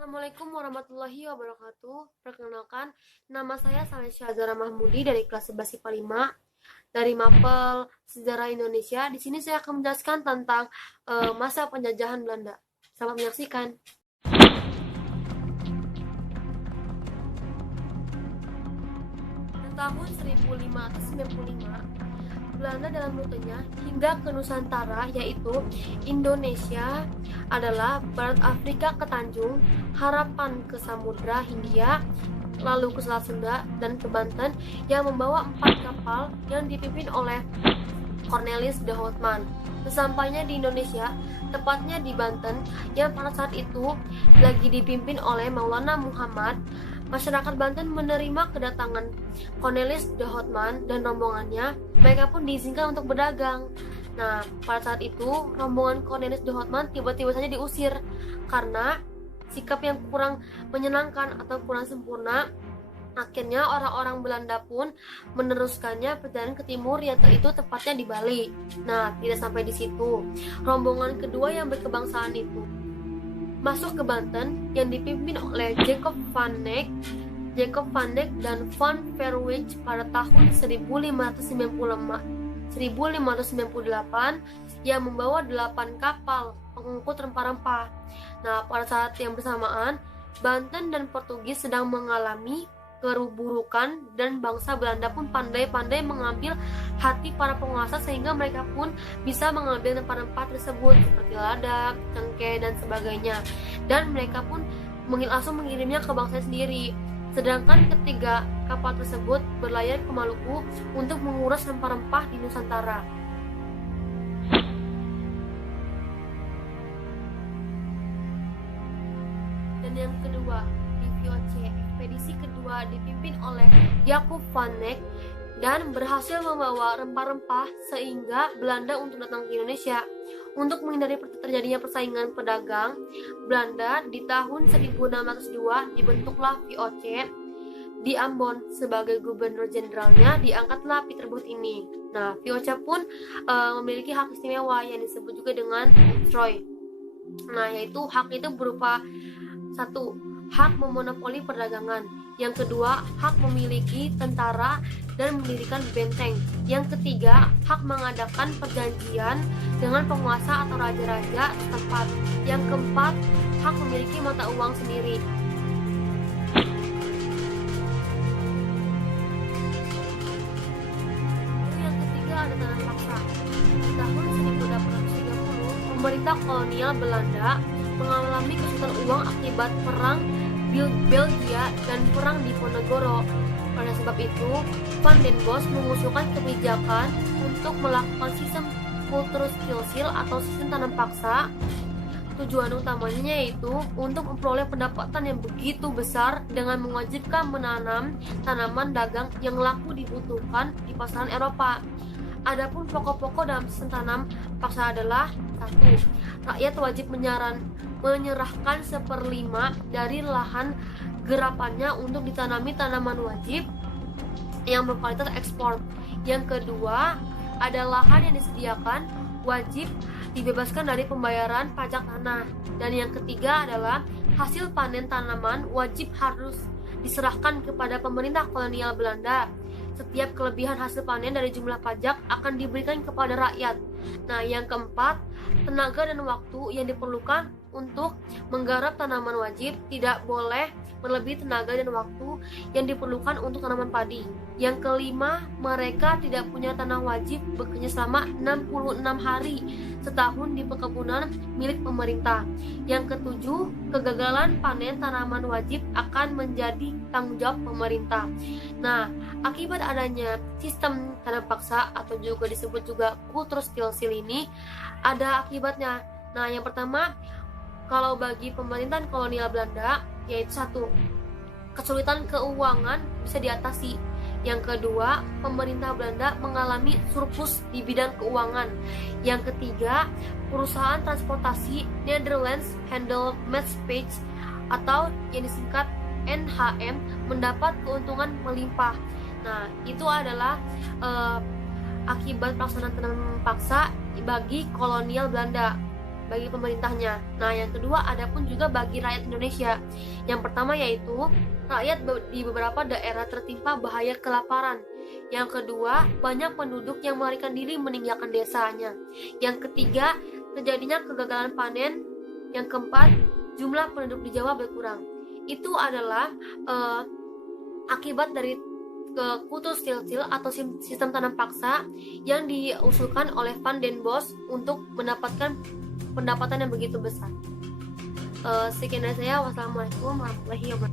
Assalamualaikum warahmatullahi wabarakatuh. Perkenalkan, nama saya Saleh Syahzara Mahmudi dari kelas 11 IPA 5 dari Mapel Sejarah Indonesia. Di sini saya akan menjelaskan tentang masa penjajahan Belanda. Selamat menyaksikan. Pada tahun 1595, Belanda dalam rutenya hingga ke Nusantara, yaitu Indonesia adalah Barat Afrika ke Tanjung, Harapan ke Samudra Hindia, lalu ke Selat Sunda dan ke Banten, yang membawa 4 kapal yang dipimpin oleh Cornelis de Houtman. Sesampainya di Indonesia, tepatnya di Banten, yang pada saat itu lagi dipimpin oleh Maulana Muhammad, masyarakat Banten menerima kedatangan Cornelis de Houtman dan rombongannya. Mereka pun diizinkan untuk berdagang. Nah, pada saat itu rombongan Cornelis de Houtman tiba-tiba saja diusir karena sikap yang kurang menyenangkan atau kurang sempurna. Akhirnya orang-orang Belanda pun meneruskannya perjalanan ke timur, yaitu tepatnya di Bali. Nah, tidak sampai di situ. Rombongan kedua yang berkebangsaan itu masuk ke Banten yang dipimpin oleh Jacob van Dijk dan Van Verwijk pada tahun 1598 yang membawa 8 kapal pengangkut rempah-rempah. Nah, pada saat yang bersamaan, Banten dan Portugis sedang mengalami keburukan dan bangsa Belanda pun pandai-pandai mengambil hati para penguasa sehingga mereka pun bisa mengambil rempah-rempah tersebut seperti lada, cengkeh dan sebagainya, dan mereka pun langsung mengirimnya ke bangsa sendiri. Sedangkan ketiga kapal tersebut berlayar ke Maluku untuk menguras rempah-rempah di Nusantara. Dan yang kedua, di VOC, ekspedisi kedua dipimpin oleh Jacob van Dijk dan berhasil membawa rempah-rempah sehingga Belanda untuk datang ke Indonesia. Untuk menghindari terjadinya persaingan pedagang, Belanda di tahun 1602 dibentuklah VOC. Di Ambon sebagai gubernur jenderalnya diangkatlah Peter Booth ini. Nah, VOC pun memiliki hak istimewa yang disebut juga dengan Octroi. Nah, yaitu hak itu berupa: 1. Hak memonopoli perdagangan. Yang kedua, hak memiliki tentara dan mendirikan benteng. Yang ketiga, hak mengadakan perjanjian dengan penguasa atau raja-raja setempat. Yang keempat, hak memiliki mata uang sendiri. Yang ketiga ada tanah paksa. Di tahun 1830, pemerintah kolonial Belanda mengalami kesulitan uang akibat perang Belgia dan perang Diponegoro. Pada sebab itu, Van den Bosch mengusulkan kebijakan untuk melakukan sistem kulturstelsel atau sistem tanam paksa. Tujuan utamanya yaitu untuk memperoleh pendapatan yang begitu besar dengan mewajibkan menanam tanaman dagang yang laku dibutuhkan di pasaran Eropa. Adapun pokok-pokok dalam sistem tanam paksa adalah: 1. Rakyat wajib menyerahkan 1/5 dari lahan gerapannya untuk ditanami tanaman wajib yang berkualitas ekspor. Yang kedua, ada lahan yang disediakan wajib dibebaskan dari pembayaran pajak tanah. Dan yang ketiga adalah hasil panen tanaman wajib harus diserahkan kepada pemerintah kolonial Belanda. Setiap kelebihan hasil panen dari jumlah pajak akan diberikan kepada rakyat. Nah, yang keempat, tenaga dan waktu yang diperlukan untuk menggarap tanaman wajib tidak boleh melebihi tenaga dan waktu yang diperlukan untuk tanaman padi. Yang kelima, mereka tidak punya tanah wajib bekerja selama 66 hari setahun di perkebunan milik pemerintah. Yang ketujuh, kegagalan panen tanaman wajib akan menjadi tanggung jawab pemerintah. Nah, akibat adanya sistem tanam paksa atau juga disebut juga kulturstelsel ini, ada akibatnya. Nah, yang pertama, kalau bagi pemerintahan kolonial Belanda, yaitu 1. Kesulitan keuangan bisa diatasi. Yang kedua, pemerintah Belanda mengalami surplus di bidang keuangan. Yang ketiga, perusahaan transportasi Netherlands Handel Maatschappij atau yang disingkat NHM mendapat keuntungan melimpah. Nah, itu adalah akibat pelaksanaan tanam paksa bagi kolonial Belanda. bagi pemerintahnya. Nah, yang kedua ada pun juga bagi rakyat Indonesia. Yang pertama yaitu rakyat di beberapa daerah tertimpa bahaya kelaparan. Yang kedua, banyak penduduk yang melarikan diri meninggalkan desanya. Yang ketiga, terjadinya kegagalan panen. Yang keempat, jumlah penduduk di Jawa berkurang. Itu adalah akibat dari Kultur Stilstil atau sistem tanam paksa yang diusulkan oleh Van den Bosch untuk mendapatkan pendapatan yang begitu besar. Sekian dari saya. Wassalamualaikum warahmatullahi wabarakatuh.